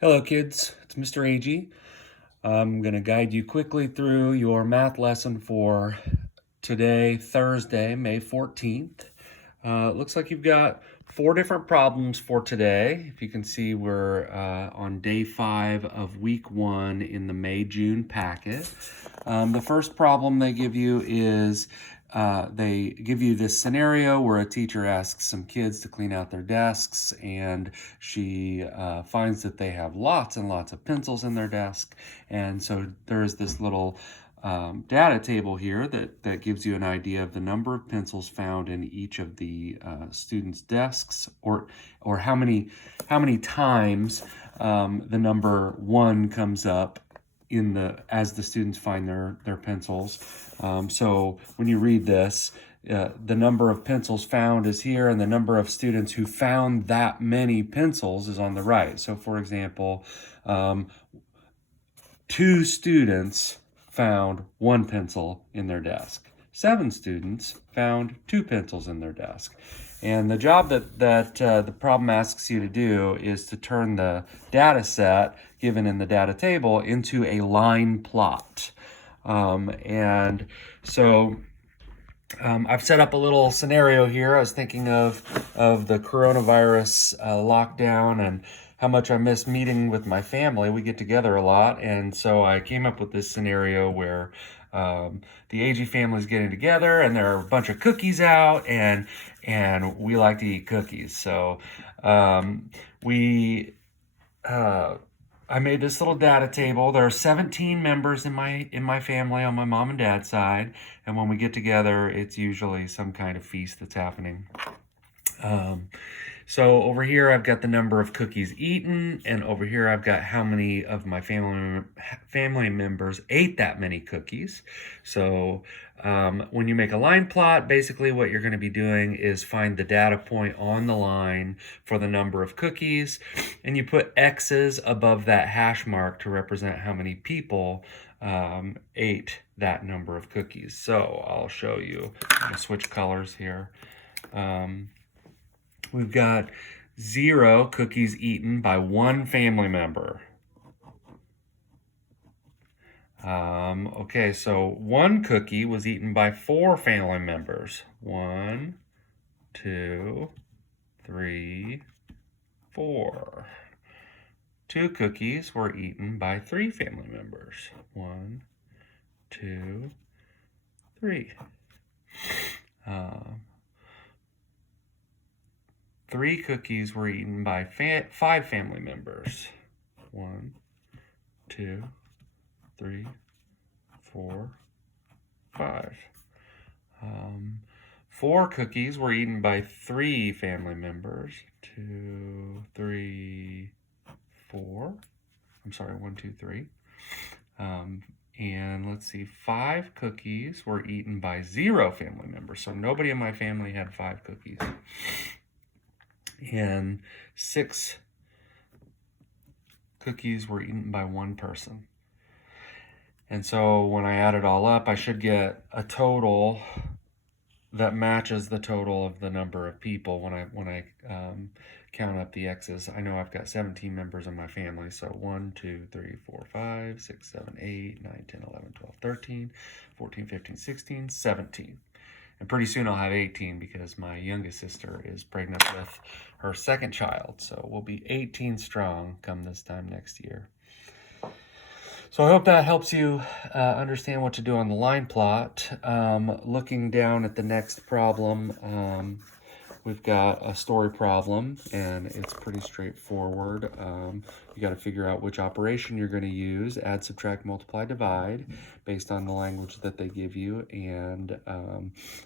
Hello kids, it's Mr. Agee. I'm going to guide you quickly through your math lesson for today, Thursday, May 14th. It looks like you've got 4 different problems for today. If you can see, we're on day 5 of week 1 in the May-June packet. The first problem they give you is they give you this scenario where a teacher asks some kids to clean out their desks, and she finds that they have lots and lots of pencils in their desk. And so there's this little data table here that gives you an idea of the number of pencils found in each of the students' desks, or how many times the number 1 comes up as the students find their pencils. So when you read this, the number of pencils found is here, and the number of students who found that many pencils is on the right. So for example, 2 students found 1 pencil in their desk. 7 students found 2 pencils in their desk. And the job that the problem asks you to do is to turn the data set given in the data table into a line plot. And so I've set up a little scenario here. I was thinking of the coronavirus lockdown and how much I miss meeting with my family. We get together a lot, and so I came up with this scenario where the Agee family is getting together, and there are a bunch of cookies out, and we like to eat cookies. So I made this little data table. There are 17 members in my family on my mom and dad's side, and when we get together, it's usually some kind of feast that's happening. So over here, I've got the number of cookies eaten, and over here, I've got how many of my family members ate that many cookies. So when you make a line plot, basically what you're going to be doing is find the data point on the line for the number of cookies, and you put X's above that hash mark to represent how many people ate that number of cookies. So I'll show you. I'm going to switch colors here. We've got 0 cookies eaten by 1 family member. Okay, so 1 cookie was eaten by 4 family members. 1, 2, 3, 4. 2 cookies were eaten by 3 family members. 1, 2, 3. 3 cookies were eaten by 5 family members. 1, 2, 3, 4, 5. 4 cookies were eaten by 3 family members. 2, 3, 4. I'm sorry, 1, 2, 3. And let's see, 5 cookies were eaten by 0 family members. So nobody in my family had 5 cookies. And 6 cookies were eaten by 1 person. And so when I add it all up, I should get a total that matches the total of the number of people when I count up the X's. I know I've got 17 members in my family, so 1, 2, 3, 4, 5, 6, 7, 8, 9, 10, 11, 12, 13, 14, 15, 16, 17. And pretty soon I'll have 18 because my youngest sister is pregnant with her 2nd child. So we'll be 18 strong come this time next year. So I hope that helps you understand what to do on the line plot. Looking down at the next problem, we've got a story problem, and it's pretty straightforward. You got to figure out which operation you're going to use: add, subtract, multiply, divide, based on the language that they give you, and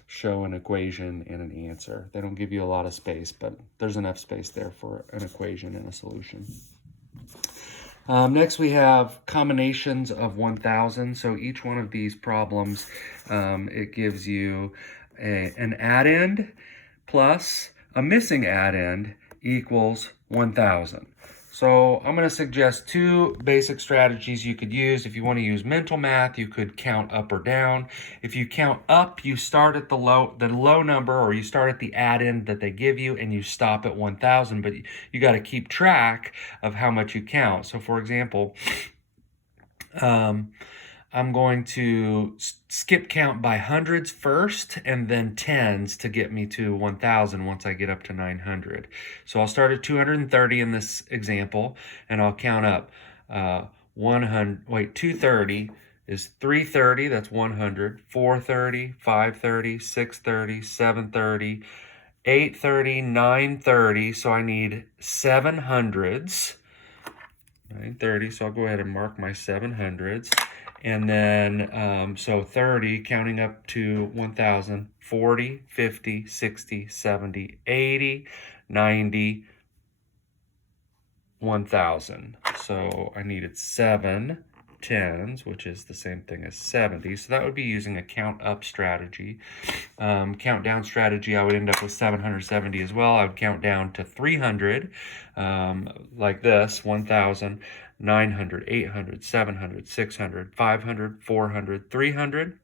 show an equation and an answer. They don't give you a lot of space, but there's enough space there for an equation and a solution. Next, we have combinations of 1,000. So each one of these problems, it gives you an addend plus a missing addend equals 1,000. So I'm going to suggest two basic strategies you could use. If you want to use mental math, you could count up or down. If you count up, you start at the low number, or you start at the add-in that they give you, and you stop at 1,000, but you got to keep track of how much you count. So for example, I'm going to skip count by hundreds first and then tens to get me to 1,000 once I get up to 900. So I'll start at 230 in this example, and I'll count up 230 is 330, that's 100, 430, 530, 630, 730, 830, 930, so I need 700s. 930, so I'll go ahead and mark my 700s. And then, so 30, counting up to 1,000, 40, 50, 60, 70, 80, 90, 1,000. So I needed 7 tens, which is the same thing as 70. So that would be using a count up strategy. Count down strategy, I would end up with 770 as well. I would count down to 300, like this, 1,000, 900, 800, 700, 600, 500, 400, 300.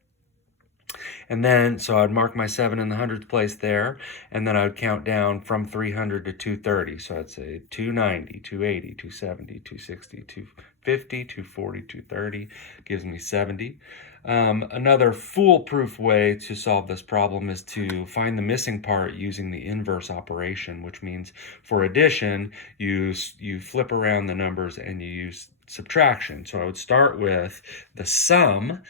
And then, so I'd mark my 7 in the hundreds place there, and then I would count down from 300 to 230. So I'd say 290, 280, 270, 260, 250, 240, 230, gives me 70. Another foolproof way to solve this problem is to find the missing part using the inverse operation, which means for addition, you flip around the numbers and you use subtraction. So I would start with the sum,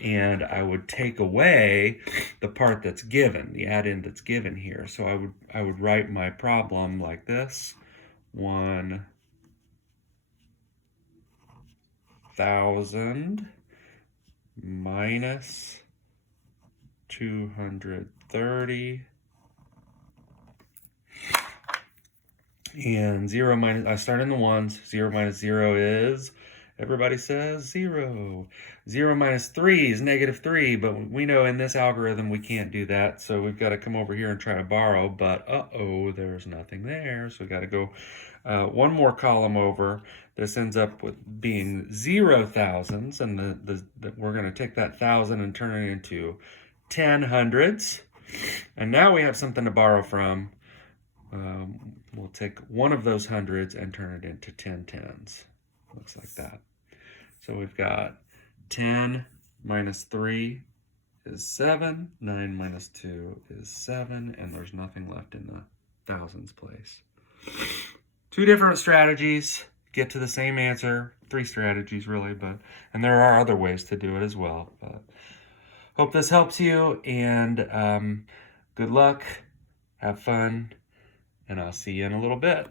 and I would take away the part that's given, the add-in that's given here. So I would write my problem like this: 1,000 minus 230, and 0 minus, I start in the ones. 0 minus 0 is, everybody says 0. 0 minus 3 is -3, but we know in this algorithm we can't do that, so we've got to come over here and try to borrow, but there's nothing there, so we got to go one more column over. This ends up with being 0 thousands, and we're going to take that 1,000 and turn it into 10 hundreds, and now we have something to borrow from. We'll take one of those hundreds and turn it into 10 tens. Looks like that. So we've got 10 minus 3 is 7, 9 minus 2 is 7, and there's nothing left in the thousands place. Two different strategies get to the same answer. 3 strategies really, and there are other ways to do it as well. But hope this helps you, and good luck, have fun, and I'll see you in a little bit.